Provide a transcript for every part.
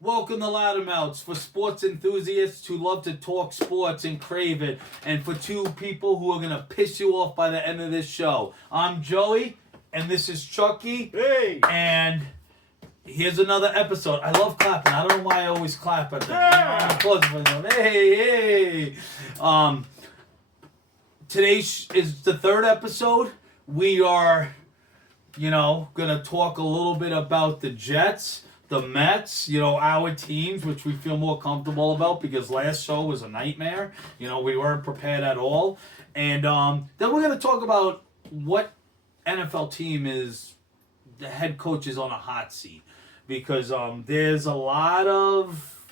Welcome to Loudmouths for sports enthusiasts who love to talk sports and crave it, and for two people who are going to piss you off by the end of this show. I'm Joey, and this is Chucky. Hey! And here's another episode. I love clapping. I don't know why I always clap at Yeah. them. Hey! Today is the third episode. We are, going to talk a little bit about the Jets, the Mets, our teams, which we feel more comfortable about because last show was a nightmare. We weren't prepared at all. And then we're going to talk about what NFL team is the head coach is on a hot seat. Because there's a lot of,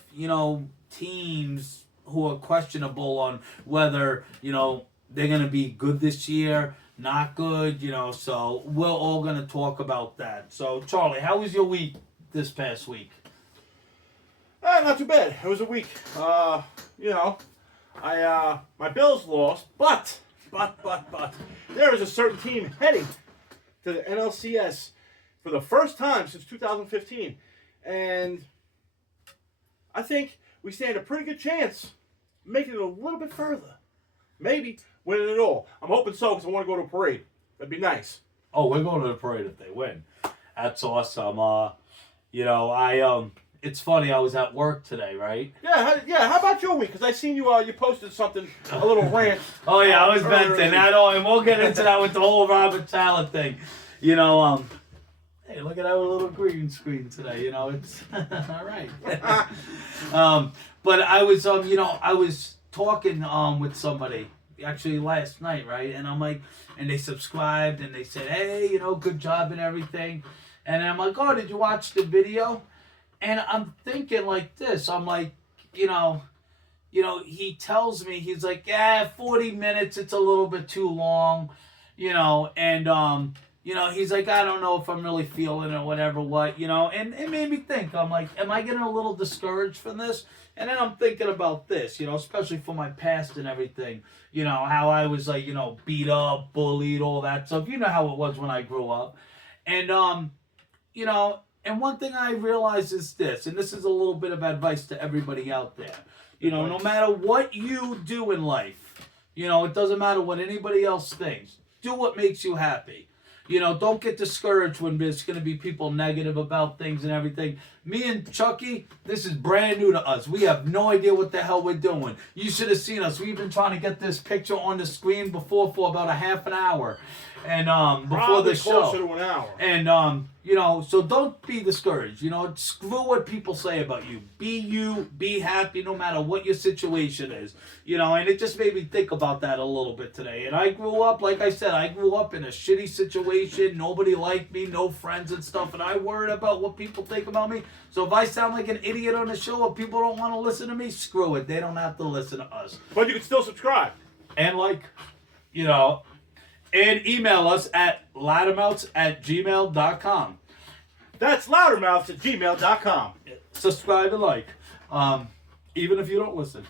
teams who are questionable on whether, they're going to be good this year, not good, so we're all going to talk about that. So, Charlie, how was your week this past week? Not too bad. It was a week. My Bills lost, but there is a certain team heading to the NLCS for the first time since 2015, and I think we stand a pretty good chance making it a little bit further. Maybe winning it all. I'm hoping so because I want to go to a parade. That'd be nice. Oh, we're going to the parade if they win. That's awesome. It's funny. I was at work today, right? Yeah. How about your week? Because I seen you. You posted something, a little rant. Oh yeah, I was venting. And we'll get into that with the whole Robert Saleh thing. Hey, look at our little green screen today. It's all right. But I was, I was talking with somebody actually last night, right? And I'm like, and they subscribed and they said, hey, good job and everything. And I'm like, oh, did you watch the video? And I'm thinking like this. I'm like, he tells me, he's like, 40 minutes, it's a little bit too long, and he's like, I don't know if I'm really feeling it or whatever, and it made me think. I'm like, am I getting a little discouraged from this? And then I'm thinking about this, especially for my past and everything, how I was like, beat up, bullied, all that stuff. You know how it was when I grew up. And, and one thing I realize is this, and this is a little bit of advice to everybody out there. No matter what you do in life, it doesn't matter what anybody else thinks. Do what makes you happy. Don't get discouraged when there's going to be people negative about things and everything. Me and Chucky, this is brand new to us. We have no idea what the hell we're doing. You should have seen us. We've been trying to get this picture on the screen before for about a half an hour. And before the show. Closer to an hour. And so don't be discouraged. Screw what people say about you. Be you, be happy no matter what your situation is. And it just made me think about that a little bit today. And I grew up, like I said, in a shitty situation. Nobody liked me, no friends and stuff, and I worried about what people think about me. So if I sound like an idiot on the show or people don't want to listen to me, screw it. They don't have to listen to us. But you can still subscribe. And and email us at loudmouths@gmail.com. That's loudermouths@gmail.com. Subscribe and like, even if you don't listen.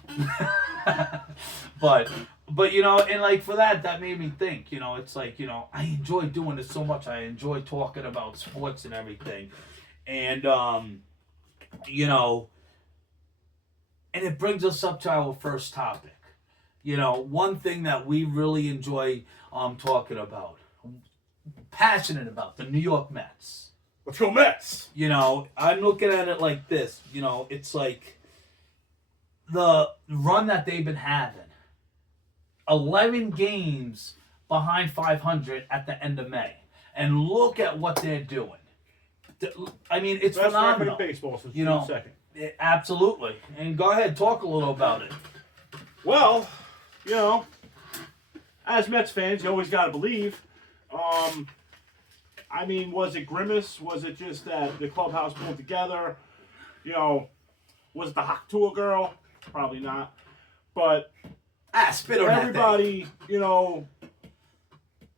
but and like for that made me think. It's like I enjoy doing this so much. I enjoy talking about sports and everything, and and it brings us up to our first topic. One thing that we really enjoy talking about, passionate about, the New York Mets. Let's go Mets. I'm looking at it like this. It's like the run that they've been having. 11 games behind 500 at the end of May. And look at what they're doing. I mean, it's Best phenomenal. record in baseball since June 2nd. Absolutely. And go ahead, talk a little about it. Well, as Mets fans, you always got to believe. Was it grimace? Was it just that the clubhouse pulled together? Was it the hot tour girl? Probably not. But spit on everybody,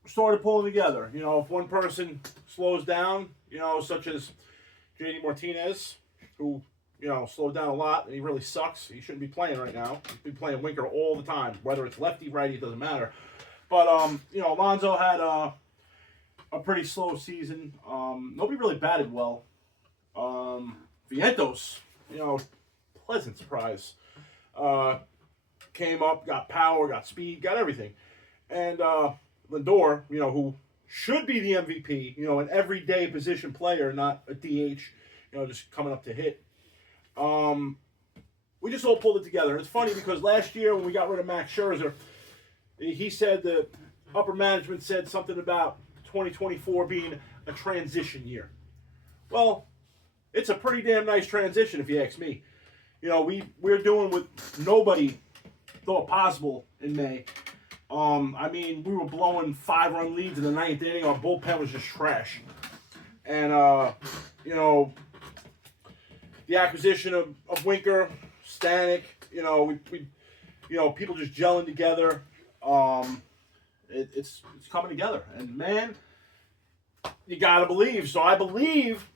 started pulling together. If one person slows down, such as JD Martinez, who, slowed down a lot and he really sucks. He shouldn't be playing right now. He's been playing Winker all the time, whether it's lefty, righty, it doesn't matter. But, Alonso had a pretty slow season. Nobody really batted well. Vientos pleasant surprise. Came up, got power, got speed, got everything. And Lindor, who should be the MVP, an everyday position player, not a DH, just coming up to hit. We just all pulled it together. And it's funny because last year when we got rid of Max Scherzer, he said the upper management said something about 2024 being a transition year. Well, it's a pretty damn nice transition if you ask me. We're doing what nobody thought possible in May. We were blowing 5-run leads in the ninth inning. Our bullpen was just trash. And, the acquisition of Winker, Stanek, people just gelling together. It's coming together. And, man, you got to believe. So I believe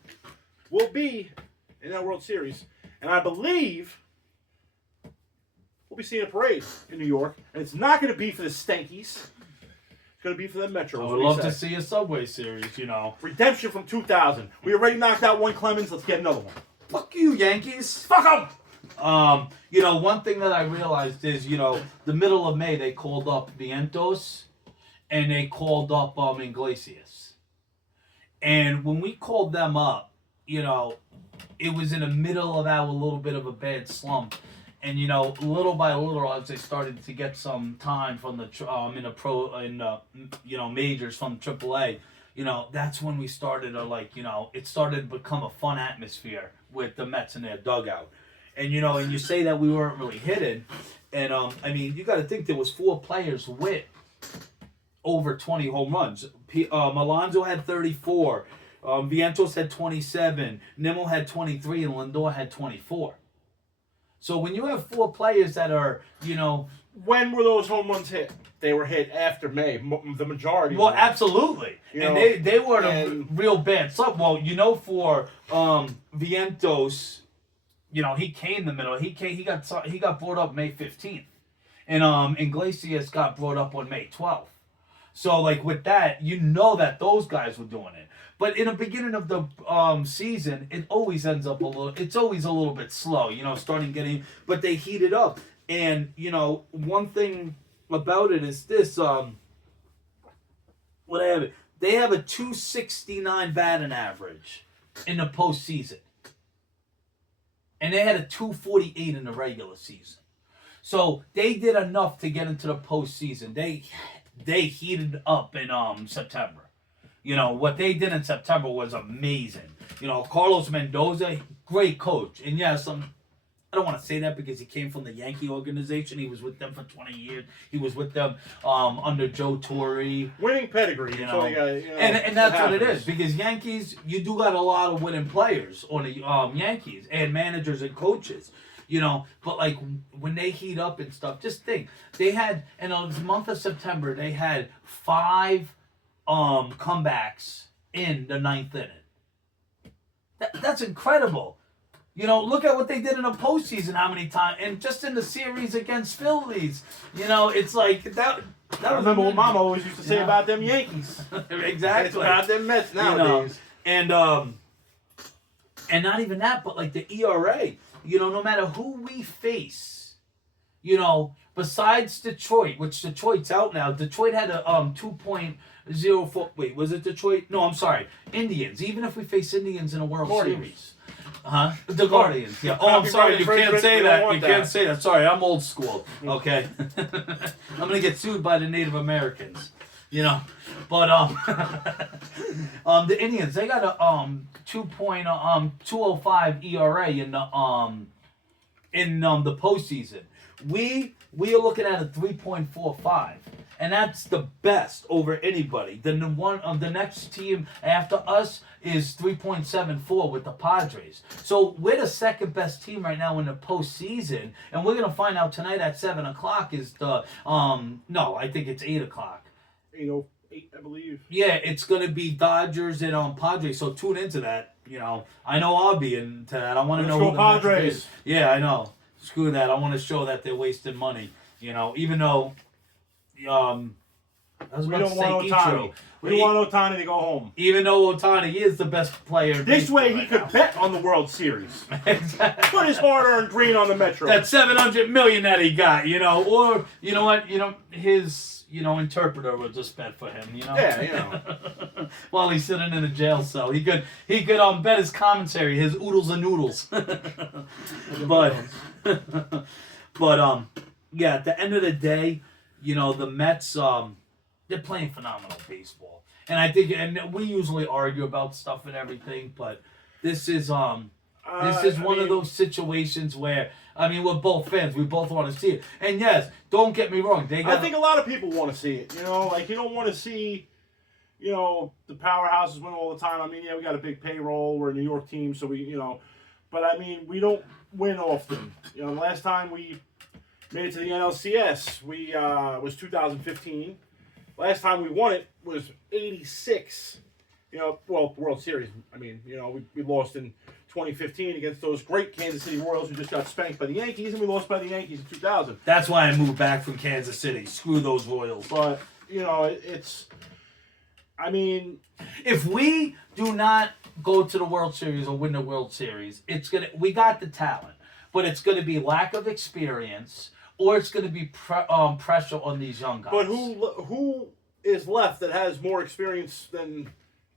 we'll be in that World Series. And I believe we'll be seeing a parade in New York. And it's not going to be for the Stankies. It's going to be for the Metros. I would love to see a Subway Series, Redemption from 2000. We already knocked out one Clemens. Let's get another one. Fuck you, Yankees. Fuck them! One thing that I realized is, the middle of May, they called up Vientos and they called up Iglesias. And when we called them up, it was in the middle of our little bit of a bad slump. And, little by little, as they started to get some time from the majors from AAA, that's when we started to it started to become a fun atmosphere with the Mets in their dugout. And, and you say that we weren't really hitting. And, you got to think there was 4 players with over 20 home runs. Alonso had 34. Vientos had 27. Nimmo had 23. And Lindor had 24. So when you have 4 players that are, When were those home runs hit? They were hit after May, the majority. Well, absolutely. And they were a real bad sub. Well, for Vientos, he came in the middle. He got brought up May 15th. And Iglesias got brought up on May 12th. So, with that, that those guys were doing it. But in the beginning of the season, it always ends up it's always a little bit slow, but they heat it up. And, one thing about it is this, they have a 269 batting average in the postseason. And they had a 248 in the regular season. So they did enough to get into the postseason. They heated up in September. What they did in September was amazing. Carlos Mendoza, great coach. And yes, I don't want to say that because he came from the Yankee organization. He was with them for 20 years. He was with them under Joe Torre. Winning pedigree. And that's what it is. Because Yankees, you do got a lot of winning players on the Yankees and managers and coaches. But when they heat up and stuff, just think. They had, in the month of September, they had 5 comebacks in the 9th inning. That's incredible. Look at what they did in the postseason, how many times, and just in the series against Phillies. It's like that. I remember what Mama always used to say about them Yankees. Exactly. It's about them Mets nowadays. And not even that, but the ERA. No matter who we face, besides Detroit, which Detroit's out now. Detroit had a 2.04. Wait, was it Detroit? No, I'm sorry. Indians. Even if we face Indians in a World Series. The Guardians. Yeah. Oh, I'm sorry. You can't say that. You can't say that. Sorry, I'm old school. Okay. I'm gonna get sued by the Native Americans. But the Indians, they got a 2.05 ERA in the postseason. We are looking at a 3.45. And that's the best over anybody. Then the next team after us is 3.74 with the Padres. So we're the second best team right now in the postseason, and we're gonna find out tonight at 7:00 is the no, I think it's 8:00. 8:08, I believe. Yeah, it's gonna be Dodgers and Padres. So tune into that. I know I'll be into that. I want to know who the Padres. Is. Yeah, I know. Screw that. I want to show that they're wasting money. Even though. I was We about don't to say want Ichiro. Otani. We want Otani to go home. Even though Otani is the best player. in This way baseball he right could now. bet on the World Series. Exactly. Put his hard-earned green on the Metro. That $700 million that he got, or you know what, his interpreter would just bet for him, Yeah, While he's sitting in a jail cell, he could bet his commentary, his oodles and noodles. but yeah, at the end of the day, the Mets they're playing phenomenal baseball, and I think, and we usually argue about stuff and everything, but this is one of those situations where, we're both fans. We both want to see it. And yes, don't get me wrong. I think a lot of people want to see it. You don't want to see, the powerhouses win all the time. Yeah, we got a big payroll. We're a New York team, so but we don't win often. The last time we made it to the NLCS, was 2015. Last time we won it was 86. World Series. We lost in 2015 against those great Kansas City Royals who just got spanked by the Yankees, and we lost by the Yankees in 2000. That's why I moved back from Kansas City. Screw those Royals. But, if we do not go to the World Series or win the World Series, we got the talent, but it's going to be lack of experience, or it's going to be pressure on these young guys. But who is left that has more experience than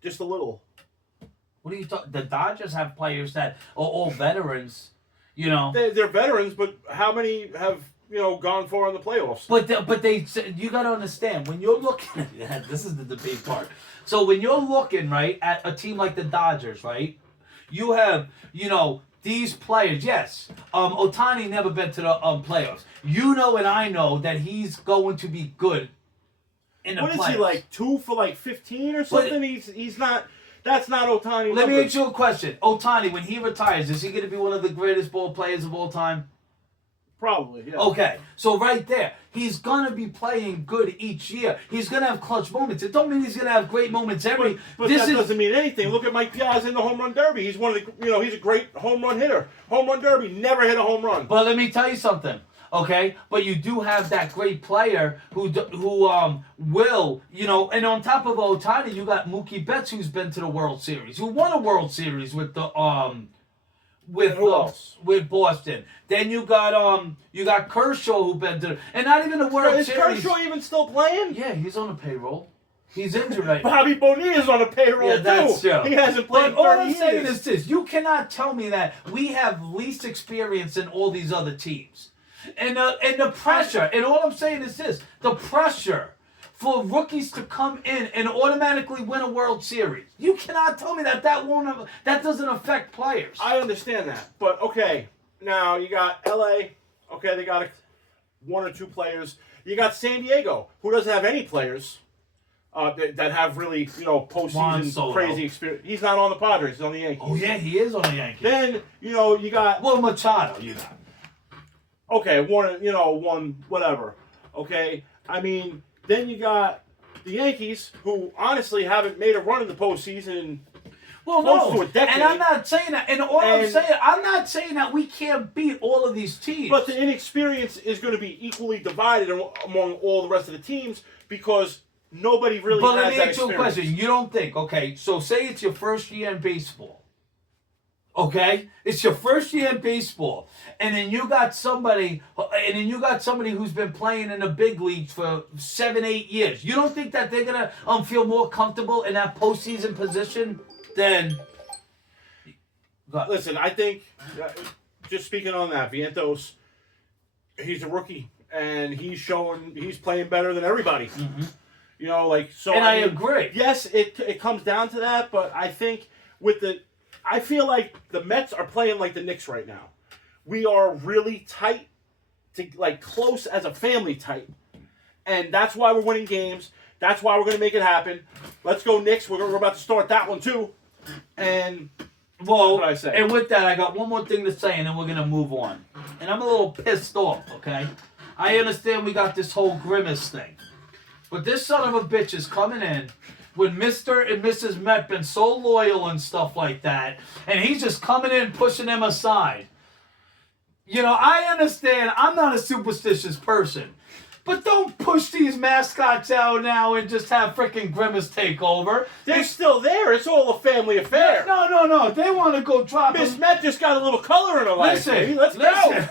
just a little? What are you talking? The Dodgers have players that are all veterans, They're veterans, but how many have gone far in the playoffs? But you got to understand, when you're looking at this is the debate part. So when you're looking right at a team like the Dodgers, right, you have these players. Yes, Otani never been to the playoffs. And I know that he's going to be good in the playoffs. What is he, like 2 for 15 or something? He's not. That's not Otani. Let me ask you a question. Otani, when he retires, is he going to be one of the greatest ball players of all time? Probably, yeah. Okay, so right there, he's going to be playing good each year. He's going to have clutch moments. It don't mean he's going to have great moments every... But that doesn't mean anything. Look at Mike Piazza in the home run derby. He's one of the... he's a great home run hitter. Home run derby, never hit a home run. But let me tell you something, okay? But you do have that great player who will, and on top of Otani, you got Mookie Betts, who's been to the World Series, who won a World Series with the... with Boston. Then you got Kershaw, who been to, and not even the World Is Series. Kershaw even still playing? Yeah, he's on the payroll. He's injured right now. Bobby Bonilla's on the payroll Yeah, that's too. true. He hasn't played But all 30 I'm years. saying is this: you cannot tell me that we have least experience than all these other teams, and the pressure. And all I'm saying is this: the pressure for rookies to come in and automatically win a World Series. You cannot tell me that doesn't affect players. I understand that, but okay. Now you got LA. Okay, they got 1 or 2 players. You got San Diego, who doesn't have any players that have really Juan postseason Soto. crazy experience. He's not on the Padres. He's on the Yankees. Oh yeah, he is on the Yankees. Then you got Machado, you got. okay, one whatever. Okay, then you got the Yankees, who honestly haven't made a run in the postseason. Close to a decade. And I'm not saying that. And I'm not saying that we can't beat all of these teams. But the inexperience is going to be equally divided among all the rest of the teams because nobody really has that experience. But let me ask you a question. You don't think, okay, so say it's your first year in baseball. Okay? It's your first year in baseball. And then you got somebody who's been playing in the big leagues for 7-8 years. You don't think that they're going to feel more comfortable in that postseason position than... Listen, I think, just speaking on that, Vientos, he's a rookie, and he's playing better than everybody. Mm-hmm. And I agree. Yes, it comes down to that, but I think I feel like the Mets are playing like the Knicks right now. We are really tight, close as a family tight, and that's why we're winning games. That's why we're going to make it happen. Let's go Knicks. We're about to start that one too, and. Well, what I say. And with that, I got one more thing to say, and then we're going to move on. And I'm a little pissed off, okay? I understand we got this whole Grimace thing. But this son of a bitch is coming in when Mr. and Mrs. Met been so loyal and stuff like that, and he's just coming in pushing them aside. I understand I'm not a superstitious person. But don't push these mascots out now and just have freaking Grimace take over. They're still there. It's all a family affair. No. They want to go drop Miss them. Met just got a little color in her life. baby. Let's go.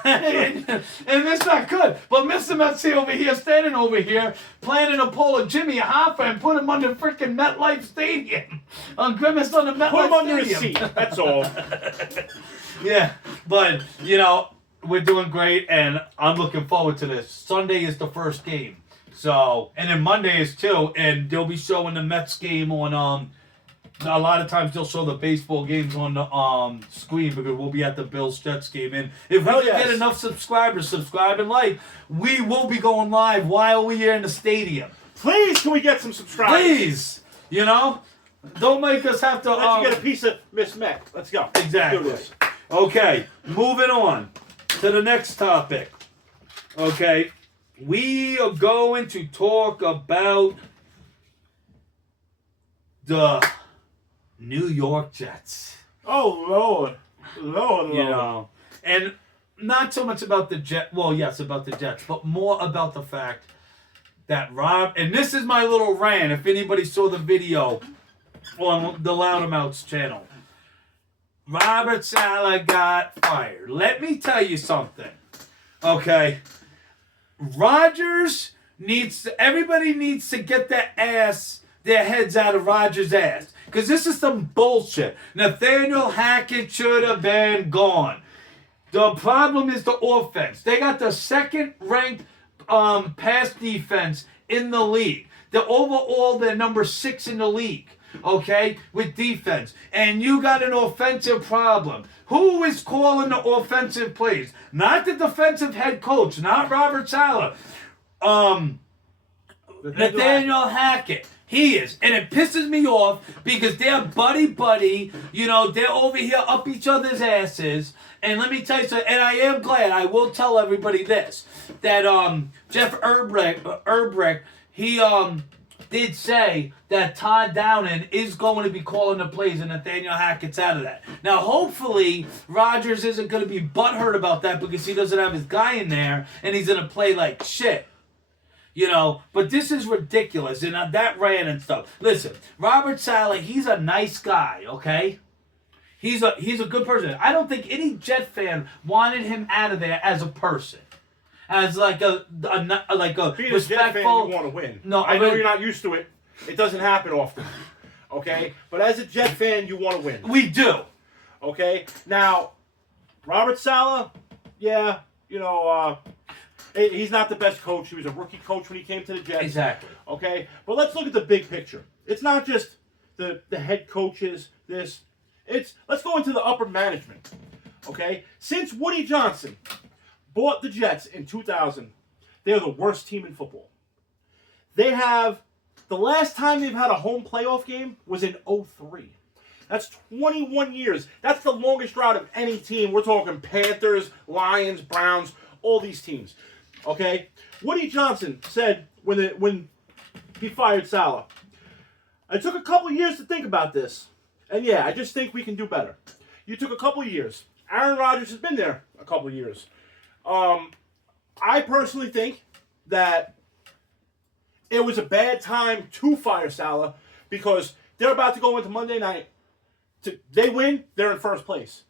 and it's not good. But Mr. Met's over here, standing over here, planning to pull a Jimmy Hoffa and put him under freaking MetLife Stadium. On Grimace on the MetLife Put him under Stadium. his seat. That's all. Yeah, but, we're doing great, and I'm looking forward to this. Sunday is the first game. So, and then Monday is too, and they'll be showing the Mets game on, a lot of times they'll show the baseball games on the screen because we'll be at the Bills-Jets game. And if we can get enough subscribers, subscribe and like, we will be going live while we're here in the stadium. Please, can we get some subscribers? Please! Don't make us have to... Let's get a piece of Miss Met. Let's go. Exactly. Let's do this. Okay, moving on to the next topic. Okay, we are going to talk about the New York Jets. Oh, Lord. And not so much about the Jets. Well, yes, about the Jets, but more about the fact that and this is my little rant, if anybody saw the video on the Loudamouths channel. Robert Saleh got fired. Let me tell you something. Okay. Everybody needs to get their heads out of Rodgers' ass. Because this is some bullshit. Nathaniel Hackett should have been gone. The problem is the offense. They got the second-ranked pass defense in the league. They're number 6 in the league. Okay, with defense, and you got an offensive problem. Who is calling the offensive plays? Not the defensive head coach, not Robert Saleh. Nathaniel Hackett. He is, and it pisses me off because they're buddy. They're over here up each other's asses. And let me tell you something. And I am glad. I will tell everybody this: that Jeff Ulbrich, he did say that Todd Downing is going to be calling the plays and Nathaniel Hackett's out of that. Now, hopefully, Rodgers isn't going to be butthurt about that because he doesn't have his guy in there and he's going to play like shit. But this is ridiculous. And that ran and stuff. Listen, Robert Saleh, he's a nice guy, okay? He's a good person. I don't think any Jet fan wanted him out of there as a person. As like a Being respectful. a Jet fan, you want to win. No, I know you're not used to it. It doesn't happen often. Okay? But as a Jet fan, you want to win. We do. Okay? Now, Robert Saleh, yeah, he's not the best coach. He was a rookie coach when he came to the Jets. Exactly. Okay? But let's look at the big picture. It's not just the head coaches, let's go into the upper management. Okay? Since Woody Johnson bought the Jets in 2000, they're the worst team in football. The last time they've had a home playoff game was in 2003. That's 21 years. That's the longest drought of any team. We're talking Panthers, Lions, Browns, all these teams. Okay? Woody Johnson said when he fired Saleh, I took a couple years to think about this. And yeah, I just think we can do better. You took a couple years. Aaron Rodgers has been there a couple years. I personally think that it was a bad time to fire Saleh because they're about to go into Monday night. They win, they're in first place.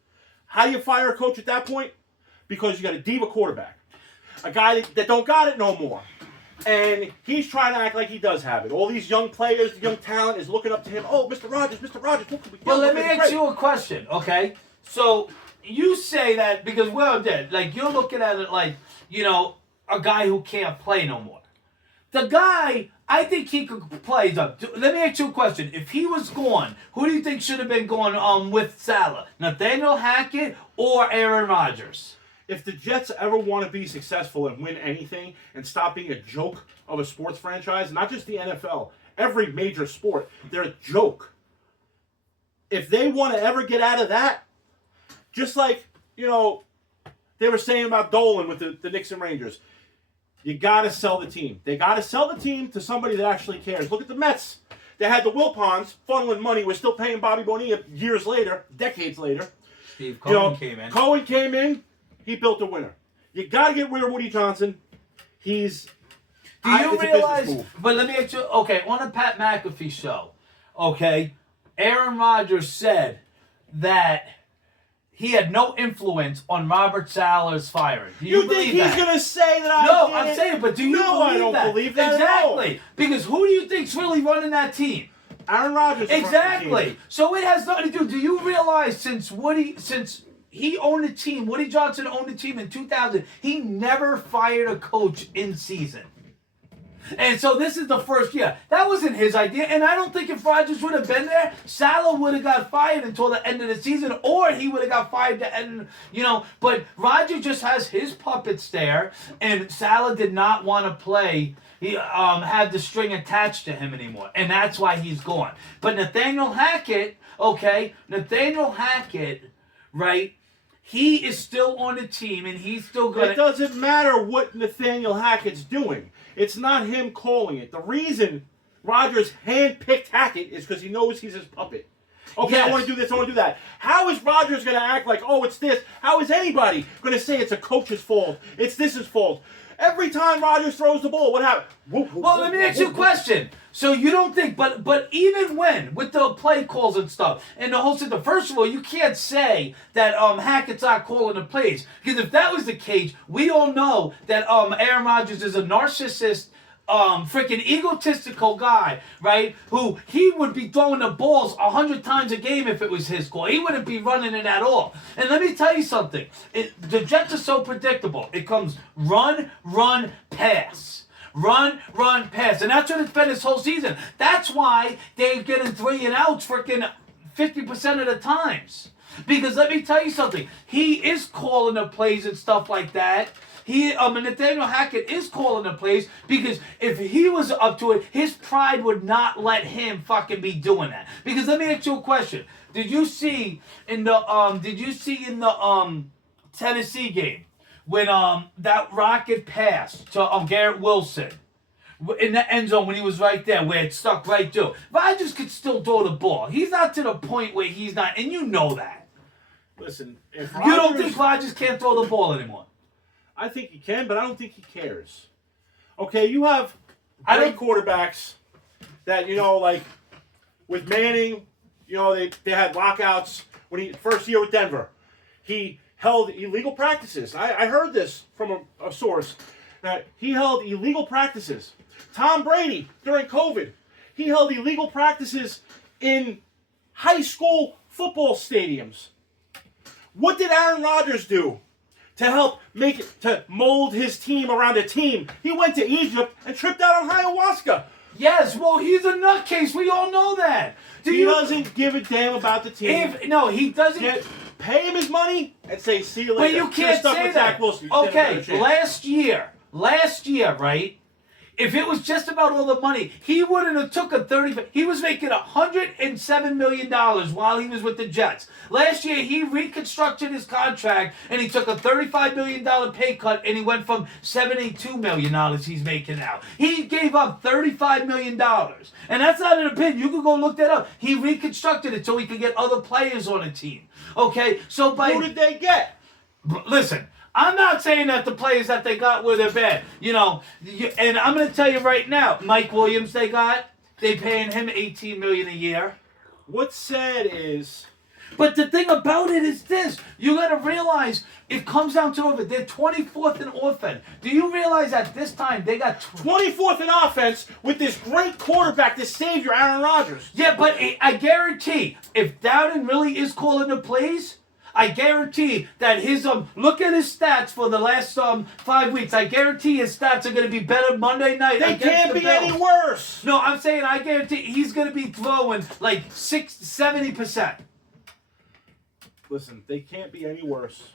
How do you fire a coach at that point? Because you got a diva quarterback. A guy that don't got it no more. And he's trying to act like he does have it. All these young players, the young talent is looking up to him. Oh, Mr. Rodgers, what can we do? Well, let me ask you a question, okay? So, you say that because we're dead. Like, you're looking at it like, a guy who can't play no more. The guy, I think he could play. Let me ask you a question. If he was gone, who do you think should have been going with Saleh? Nathaniel Hackett or Aaron Rodgers? If the Jets ever want to be successful and win anything and stop being a joke of a sports franchise, not just the NFL, every major sport, they're a joke. If they want to ever get out of that, just like, they were saying about Dolan with the Knicks and Rangers, you got to sell the team. They got to sell the team to somebody that actually cares. Look at the Mets. They had the Wilpons funneling money. We're still paying Bobby Bonilla years later, decades later. Steve Cohen came in. Cohen came in. He built a winner. You got to get rid of Woody Johnson. He's Do you it's a business realize? move. But let me ask you. Okay, on the Pat McAfee show, okay, Aaron Rodgers said that he had no influence on Robert Sala's firing. Do you, You think believe he's that? gonna say that? No, I I'm didn't? saying, but do you No, believe I don't that? believe that at all. Exactly. Because who do you think's really running that team? Aaron Rodgers. is running the team. Exactly. So it has nothing to do. Do you realize since he owned the team, Woody Johnson owned the team in 2000, he never fired a coach in season. And so this is the first year. That wasn't his idea. And I don't think if Rodgers would have been there, Salah would have got fired until the end of the season, or he would have got fired to end, But Rodgers just has his puppets there, and Salah did not want to play. He had the string attached to him anymore. And that's why he's gone. But Nathaniel Hackett, right? He is still on the team, and he's still going to... It doesn't matter what Nathaniel Hackett's doing. It's not him calling it. The reason Rodgers handpicked Hackett is because he knows he's his puppet. Okay, Yes. I want to do this, I want to do that. How is Rodgers going to act like, oh, it's this? How is anybody going to say it's a coach's fault? It's this's fault? Every time Rodgers throws the ball, what happens? Well, let me ask you a question. So you don't think, but even when, with the play calls and stuff, and the whole system, first of all, you can't say that Hackett's not calling the plays. Because if that was the case, we all know that Aaron Rodgers is a narcissist, freaking egotistical guy, right? Who he would be throwing the balls 100 times a game if it was his call. He wouldn't be running it at all. And let me tell you something. The Jets are so predictable. It comes run, pass. Run, pass. And that's what it's been this whole season. That's why they're getting 3 and outs freaking 50% of the times. Because let me tell you something. He is calling the plays and stuff like that. Nathaniel Hackett is calling the plays because if he was up to it, his pride would not let him fucking be doing that. Because let me ask you a question. Did you see in the Tennessee game when that rocket pass to Garrett Wilson in the end zone when he was right there where it stuck right through? Rodgers could still throw the ball. He's not to the point where he's not, and you know that. Listen, if You don't think Rodgers can't throw the ball anymore? I think he can, but I don't think he cares. Okay, you have great quarterbacks that, like with Manning, they had lockouts when he first year with Denver. He held illegal practices. I heard this from a source that he held illegal practices. Tom Brady, during COVID, he held illegal practices in high school football stadiums. What did Aaron Rodgers do to help to mold his team around a team? He went to Egypt and tripped out on ayahuasca. Yes, well, he's a nutcase. We all know that. He doesn't give a damn about the team. No, he doesn't. Pay him his money and say, see you later. But you can't say that. Okay, last year, right? If it was just about all the money, he wouldn't have took a 30. He was making $107 million while he was with the Jets. Last year, he reconstructed his contract and he took a $35 million pay cut and he went from $72 million he's making now. He gave up $35 million. And that's not an opinion. You can go look that up. He reconstructed it so he could get other players on the team. Okay, so who did they get? Listen. I'm not saying that the players that they got were bad, and I'm going to tell you right now, Mike Williams they paying him $18 million a year. What's sad is, but the thing about it is this: you got to realize it comes down to it. They're 24th in offense. Do you realize at this time they got 24th in offense with this great quarterback, this savior, Aaron Rodgers? Yeah, but I guarantee if Dowden really is calling the plays, I guarantee that his look at his stats for the last 5 weeks. I guarantee his stats are going to be better Monday night. They can't be any worse. No, I'm saying I guarantee he's going to be throwing like 70%. Listen, they can't be any worse.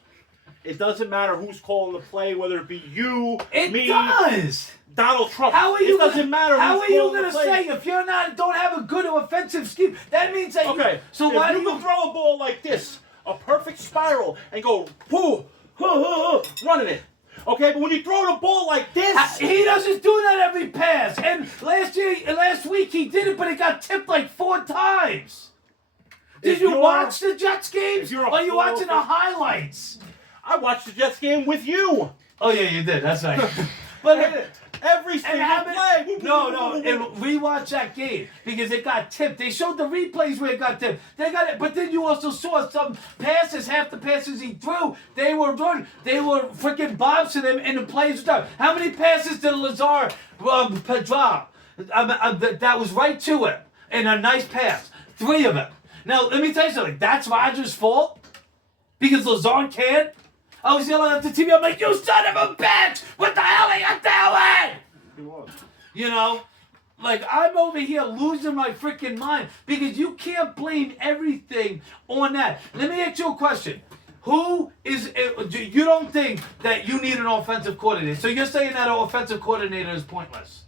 It doesn't matter who's calling the play, whether it be you, me, does. Donald Trump. How are you? It doesn't matter. How who's are you calling going to the play. say if you're don't have a good offensive scheme? That means that okay. So why do you throw a ball like this? A perfect spiral and go running it. Okay, but when you throw the ball like this, he doesn't do that every pass. And last week he did it, but it got tipped like 4 times. Did you watch the Jets games? Or are you watching the highlights? I watched the Jets game with you. Oh yeah, you did. That's right. But Every single play. No, and rewatch that game because it got tipped. They showed the replays where it got tipped. They got it, but then you also saw some passes. Half the passes he threw, they were freaking bombs to them, and the plays were done. How many passes did Lazard drop? That was right to him, and a nice pass. 3 of them. Now let me tell you something. That's Rodgers' fault because Lazard can't. I was yelling at the TV. I'm like, "You son of a bitch! What the hell are you doing?" He was. You know, like I'm over here losing my freaking mind because you can't blame everything on that. Let me ask you a question. Who is, you don't think that you need an offensive coordinator? So you're saying that an offensive coordinator is pointless?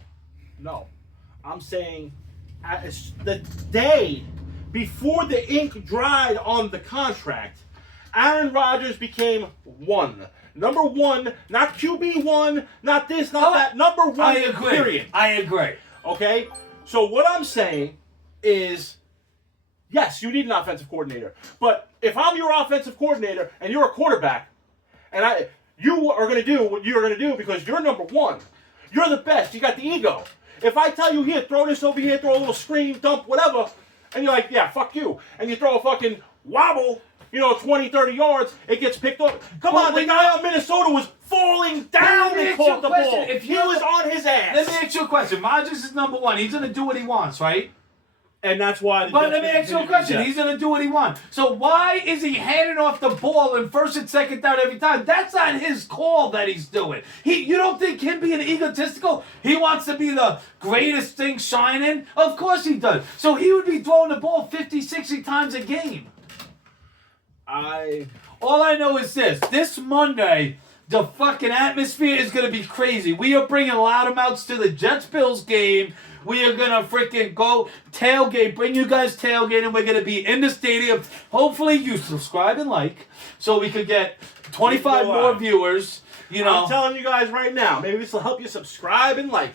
No. I'm saying the day before the ink dried on the contract, Aaron Rodgers became one. Number one, not QB1, not this, not that. Number one, I agree. period. I agree. Okay? So what I'm saying is, yes, you need an offensive coordinator. But if I'm your offensive coordinator and you're a quarterback, and you are going to do what you're going to do because you're number one. You're the best. You got the ego. If I tell you, here, throw this over here, throw a little screen, dump, whatever, and you're like, yeah, fuck you, and you throw a fucking wobble, 20, 30 yards, it gets picked up. Come on, the guy on Minnesota was falling down and caught the ball. If he was on his ass. Let me ask you a question. Rodgers is number one. He's going to do what he wants, right? And that's why. But let me ask you a question. He's going to do what he wants. So why is he handing off the ball in first and second down every time? That's not his call that he's doing. You don't think him being egotistical, he wants to be the greatest thing shining? Of course he does. So he would be throwing the ball 50, 60 times a game. All I know is this. This Monday, the fucking atmosphere is going to be crazy. We are bringing Loudmouths to the Jets-Bills game. We are going to freaking go tailgate, bring you guys tailgate, and we're going to be in the stadium. Hopefully you subscribe and like so we could get 25 more viewers. I'm telling you guys right now, maybe this will help you subscribe and like.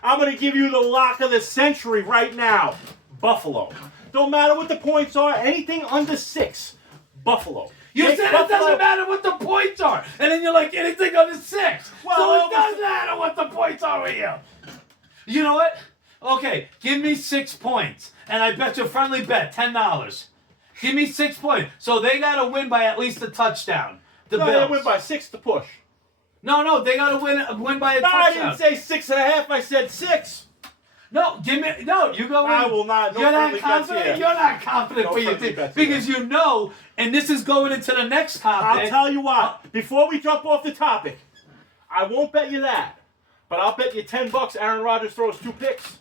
I'm going to give you the lock of the century right now. Buffalo. Don't matter what the points are, anything under 6. Buffalo. You said it doesn't matter what the points are. And then you're like, anything under 6. Well, so it does matter what the points are with you. You know what? Okay, give me 6 points. And I bet you a friendly bet, $10. Give me 6 points. So they got to win by at least a touchdown. The Bills. They win by 6 to push. No, they got to win by a touchdown. I didn't say 6.5. I said 6. No, you go in. I will not. You're not confident. You're not confident for your team because you know, and this is going into the next topic. I'll tell you what. Before we jump off the topic, I won't bet you that, but I'll bet you $10 Aaron Rodgers throws 2 picks.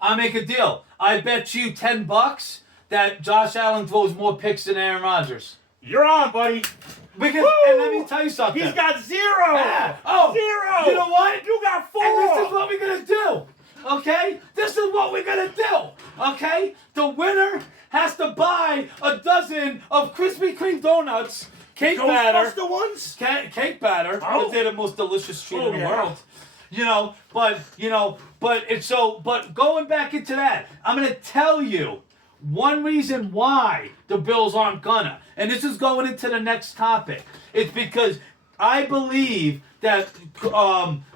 I'll make a deal. I bet you $10 that Josh Allen throws more picks than Aaron Rodgers. You're on, buddy. Because, and let me tell you something. He's got 0. Yeah. Oh, 0. You know what? You got 4. And this is what we're going to do. Okay? This is what we're going to do. Okay? The winner has to buy a dozen of Krispy Kreme donuts, cake batter. Ghostbuster ones? Cake batter. Oh. They're the most delicious treat in the world. But going back into that, I'm going to tell you one reason why the Bills aren't gonna, and this is going into the next topic. It's because I believe that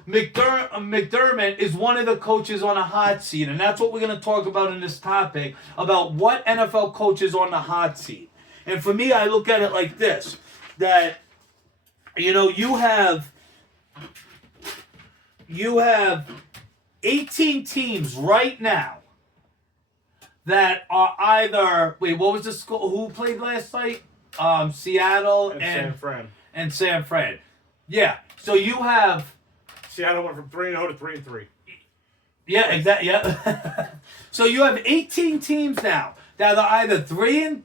McDermott is one of the coaches on a hot seat, and that's what we're going to talk about in this topic, about what NFL coaches on the hot seat. And for me, I look at it like this, that, you have 18 teams right now that are either, what was the school? Who played last night? Seattle and San Fran. Yeah. So you have Seattle went from 3-0 to 3-3. Yeah, exactly. Yeah. So you have 18 teams now that are either 3-2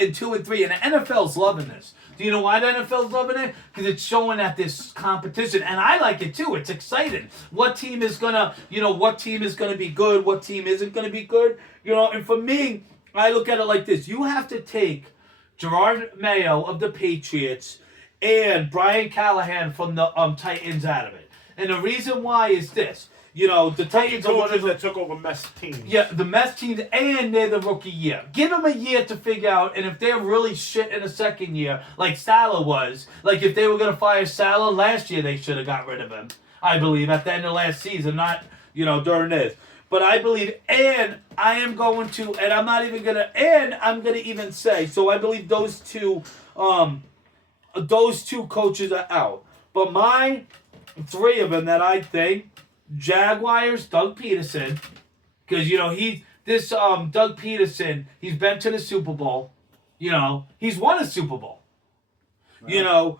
and 2-3, and the NFL's loving this. Do you know why the NFL's loving it? Because it's showing that this competition, and I like it too. It's exciting. What team is gonna be good? What team isn't gonna be good? And for me, I look at it like this: you have to take Gerard Mayo of the Patriots and Brian Callahan from the Titans out of it, and the reason why is this: You know, the Titans are one Coaches of the that took over mess teams. yeah, the Mets teams, and they're the rookie year. Give them a year to figure out, and if they're really shit in the second year, like Salah was, like if they were going to fire Salah last year, they should have got rid of him, I believe, at the end of last season, not, during this. But I believe, and I am going to, and I'm not even going to, and I'm going to even say, so I believe those two coaches are out. But my three of them that I think, Jaguars, Doug Peterson, because Doug Peterson, he's been to the Super Bowl, he's won a Super Bowl, right.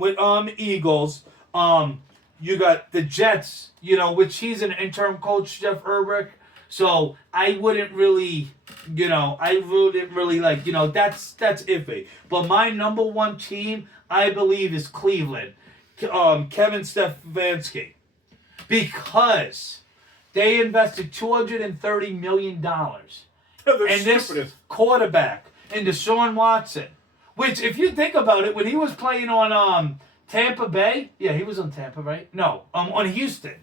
With Eagles, you got the Jets, which he's an interim coach, Jeff Ulbrich, so I wouldn't really, that's iffy. But my number one team, I believe, is Cleveland, Kevin Stefanski. Because they invested $230 million in this quarterback, in Deshaun Watson. Which, if you think about it, when he was playing on Tampa Bay, yeah, he was on Tampa, right? No, on Houston.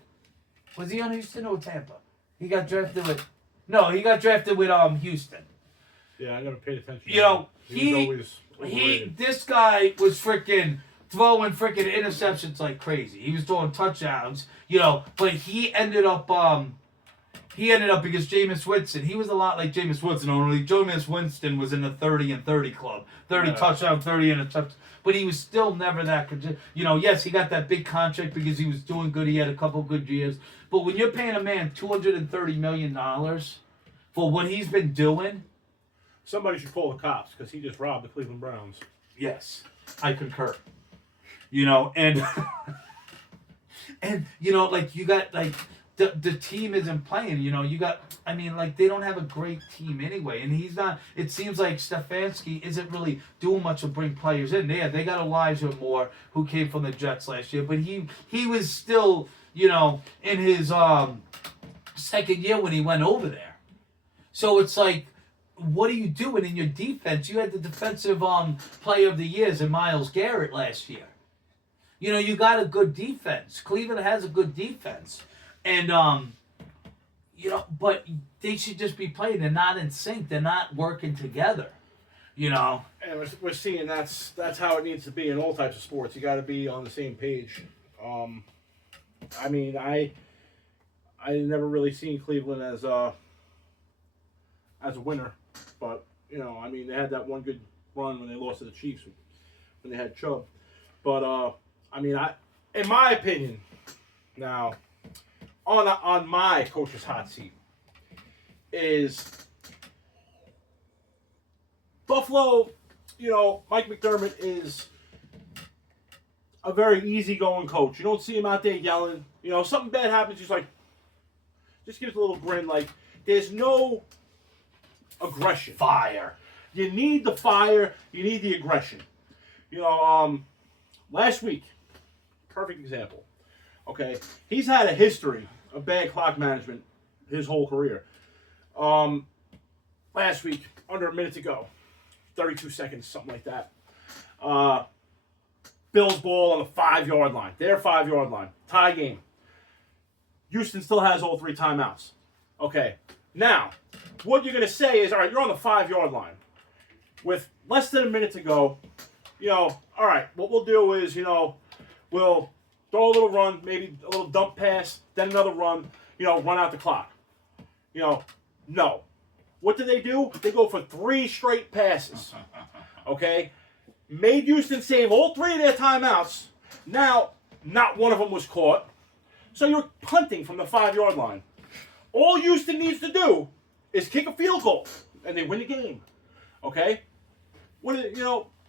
Was he on Houston or Tampa? He got drafted with Houston. Yeah, I never paid attention. This guy was freaking throwing freaking interceptions like crazy. He was throwing touchdowns, but he ended up because Jameis Winston, he was a lot like Jameis Winston, only Jameis Winston was in the 30 and 30 club. 30 touchdowns, 30 interceptions. But he was still never that good. Yes, he got that big contract because he was doing good. He had a couple good years. But when you're paying a man $230 million for what he's been doing, somebody should call the cops because he just robbed the Cleveland Browns. Yes, I concur. And like you got like the team isn't playing. They don't have a great team anyway, and he's not. It seems like Stefanski isn't really doing much to bring players in. They got Elijah Moore, who came from the Jets last year, but he was still in his second year when he went over there. So it's like, what are you doing in your defense? You had the defensive player of the year in Myles Garrett last year. You got a good defense. Cleveland has a good defense. And, but they should just be playing. They're not in sync. They're not working together, And we're seeing that's how it needs to be in all types of sports. You got to be on the same page. I never really seen Cleveland as a winner. But, they had that one good run when they lost to the Chiefs, when they had Chubb. But, in my opinion, now, on my coach's hot seat, is Buffalo, Mike McDermott is a very easygoing coach. You don't see him out there yelling. Something bad happens, he's like, just gives a little grin, like, there's no aggression. Fire. You need the fire. You need the aggression. Last week, perfect example. Okay, he's had a history of bad clock management his whole career. Last week, under a minute to go, 32 seconds, something like that. Bills ball on the 5-yard line. Their 5-yard line. Tie game. Houston still has all 3 timeouts. Okay, now, what you're going to say is, all right, you're on the 5-yard line. With less than a minute to go, all right, what we'll do is, we'll throw a little run, maybe a little dump pass, then another run, run out the clock. No. What do? They go for 3 straight passes. Okay? Made Houston save all 3 of their timeouts. Now, not one of them was caught. So you're punting from the 5-yard line. All Houston needs to do is kick a field goal, and they win the game. Okay?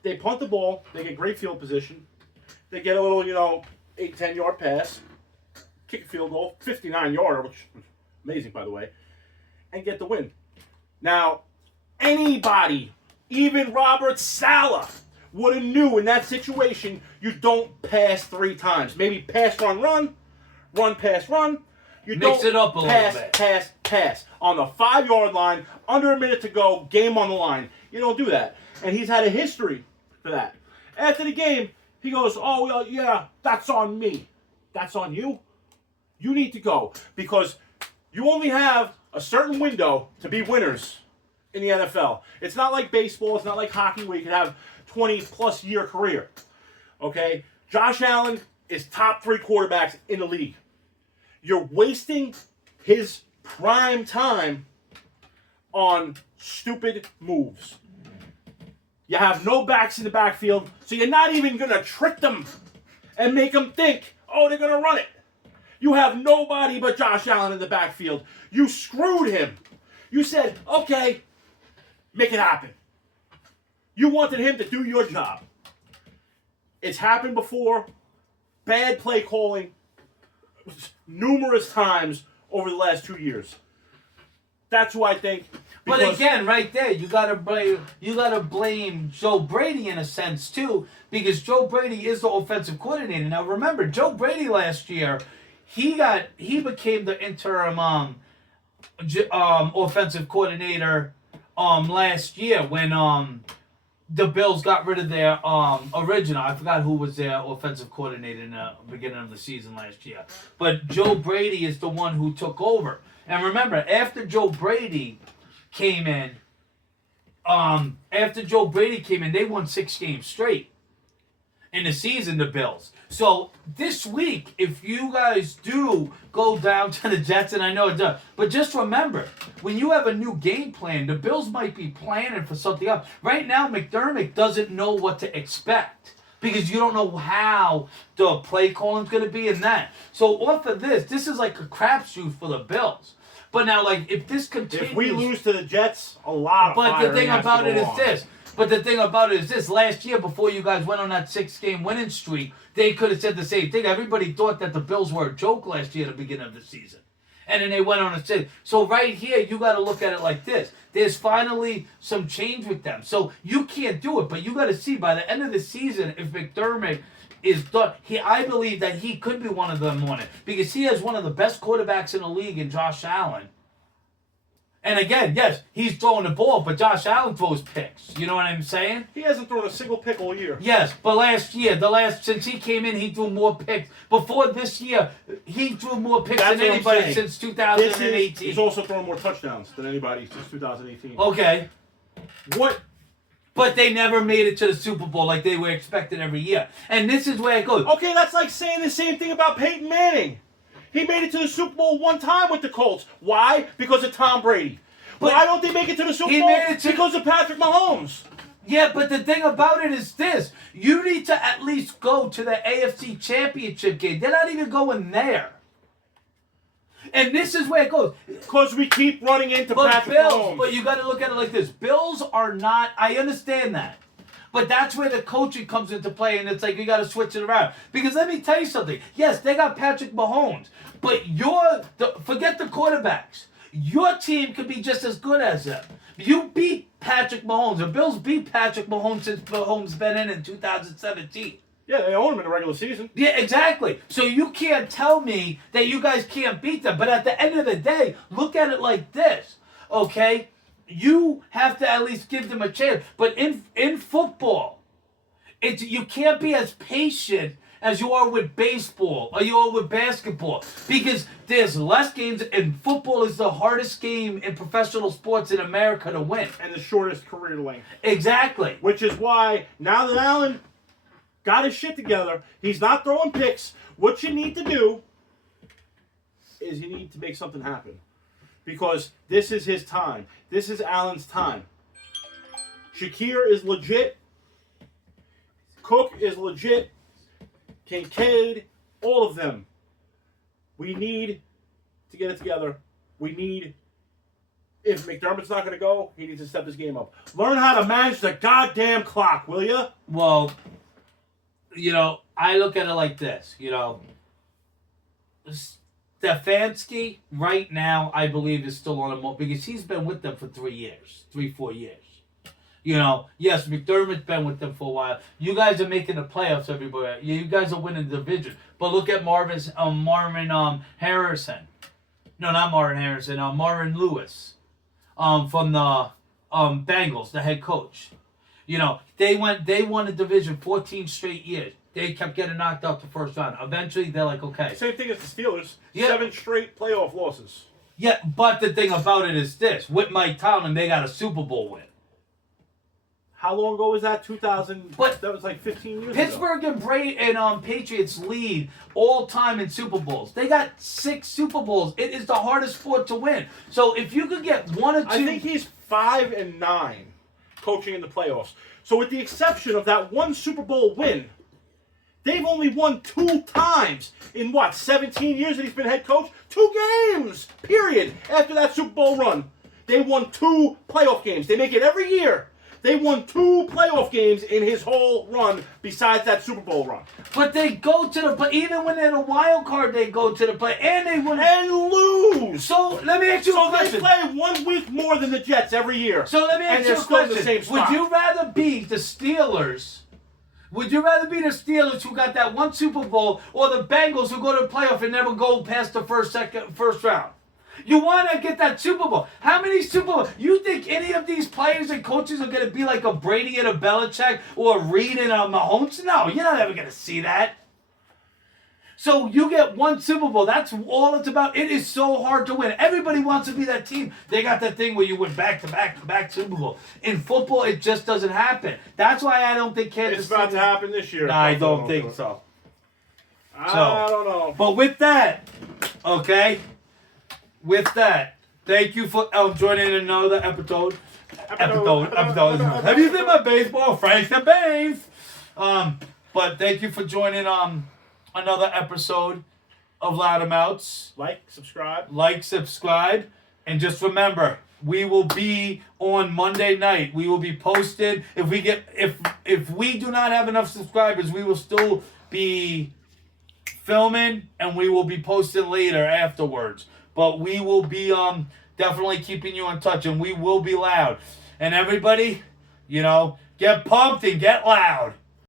They punt the ball. They get great field position. They get a little, 8-10 yard pass, kick a field goal, 59-yarder, which is amazing, by the way, and get the win. Now, anybody, even Robert Saleh, would have knew in that situation you don't pass 3 times. Maybe pass, run, pass, run. You Mix it up a little bit. Pass. On the 5-yard line, under a minute to go, game on the line. You don't do that. And he's had a history for that. After the game, he goes, oh, well, yeah, that's on me. That's on you? You need to go because you only have a certain window to be winners in the NFL. It's not like baseball. It's not like hockey where you can have 20-plus year career. Okay? Josh Allen is top 3 quarterbacks in the league. You're wasting his prime time on stupid moves. You have no backs in the backfield, so you're not even going to trick them and make them think, oh, they're going to run it. You have nobody but Josh Allen in the backfield. You screwed him. You said, okay, make it happen. You wanted him to do your job. It's happened before. Bad play calling numerous times over the last 2 years. That's who I think. But again, right there, you gotta blame Joe Brady in a sense too, because Joe Brady is the offensive coordinator. Now remember, Joe Brady last year, he became the interim offensive coordinator last year when the Bills got rid of their original. I forgot who was their offensive coordinator in the beginning of the season last year. But Joe Brady is the one who took over. And remember, after Joe Brady came in, they won 6 games straight in the season, the Bills. So this week, if you guys do go down to the Jets, and I know it does, but just remember, when you have a new game plan, the Bills might be planning for something else. Right now, McDermott doesn't know what to expect because you don't know how the play calling's going to be in that. So off of this is like a crapshoot for the Bills. But now, like, if this continues... If we lose to the Jets, a lot of But the thing about it is on. this. But the thing about it is this. Last year, before you guys went on that 6-game winning streak, they could have said the same thing. Everybody thought that the Bills were a joke last year at the beginning of the season. And then they went on a 6. So right here, you got to look at it like this. There's finally some change with them. So you can't do it. But you got to see, by the end of the season, if McDermott is done, I believe that he could be one of them on it. Because he has one of the best quarterbacks in the league in Josh Allen. And again, yes, he's throwing the ball, but Josh Allen throws picks. You know what I'm saying? He hasn't thrown a single pick all year. Yes, but since he came in, he threw more picks. Before this year, he threw more picks than anybody since 2018. He's also thrown more touchdowns than anybody since 2018. Okay. What? But they never made it to the Super Bowl like they were expected every year. And this is where it goes. Okay, that's like saying the same thing about Peyton Manning. He made it to the Super Bowl one time with the Colts. Why? Because of Tom Brady. But why don't they make it to the Super Bowl? Because of Patrick Mahomes. Yeah, but the thing about it is this. You need to at least go to the AFC Championship game. They're not even going there. And this is where it goes. Because we keep running into Patrick Mahomes. But you got to look at it like this. Bills are not... I understand that. But that's where the coaching comes into play, and it's like you got to switch it around. Because let me tell you something. Yes, they got Patrick Mahomes, but forget the quarterbacks. Your team could be just as good as them. You beat Patrick Mahomes. The Bills beat Patrick Mahomes since Mahomes been in 2017. Yeah, they own him in the regular season. Yeah, exactly. So you can't tell me that you guys can't beat them. But at the end of the day, look at it like this, okay? You have to at least give them a chance. But in football, you can't be as patient as you are with baseball or you are with basketball because there's less games, and football is the hardest game in professional sports in America to win. And the shortest career length. Exactly. Which is why, now that Allen got his shit together, he's not throwing picks. What you need to do is you need to make something happen. Because this is his time. This is Allen's time. Shakir is legit. Cook is legit. Kincaid, all of them. We need to get it together. If McDermott's not going to go, he needs to step his game up. Learn how to manage the goddamn clock, will you? Well, I look at it like this, Stefanski, right now, I believe, is still on a move because he's been with them for 4 years. Yes, McDermott's been with them for a while. You guys are making the playoffs everywhere. You guys are winning the division. But look at Marvin Harrison. No, not Marvin Harrison. Marvin Lewis from the Bengals, the head coach. You know, they won the division 14 straight years. They kept getting knocked out the first round. Eventually, they're like, okay. Same thing as the Steelers. Yeah. 7 straight playoff losses. Yeah, but the thing about it is this. With Mike Tomlin, they got a Super Bowl win. How long ago was that? 2000. But that was like 15 years Pittsburgh ago. and Patriots lead all time in Super Bowls. They got 6 Super Bowls. It is the hardest sport to win. So if you could get 1 or 2... I think he's 5-9 coaching in the playoffs. So with the exception of that one Super Bowl win, they've only won 2 times in 17 years that he's been head coach? 2 games, period. After that Super Bowl run, they won 2 playoff games. They make it every year. They won 2 playoff games in his whole run besides that Super Bowl run. But they go to the play. Even when they're the wild card, they go to the play. And they win. And lose. So let me ask you a So they question. play 1 week more than the Jets every year. So let me ask And you they're a still in the question. same spot. Would you rather be the Steelers? Would you rather be the Steelers who got that 1 Super Bowl or the Bengals who go to the playoff and never go past the first round? You want to get that Super Bowl. How many Super Bowls? You think any of these players and coaches are going to be like a Brady and a Belichick or a Reed and a Mahomes? No, you're not ever going to see that. So you get 1 Super Bowl. That's all it's about. It is so hard to win. Everybody wants to be that team. They got that thing where you win back-to-back Super Bowl. In football, it just doesn't happen. That's why I don't think Kansas It's about City... to happen this year. No, I don't think so. I don't know. But with that, okay, with that, thank you for joining another episode. Have you seen my baseball? Frank the Banes. But thank you for joining another episode of Loudamouths. Like, subscribe, and just remember, we will be on Monday night. We will be posted. If we do not have enough subscribers, we will still be filming and we will be posting later afterwards. But we will be definitely keeping you in touch, and we will be loud. And everybody, get pumped and get loud.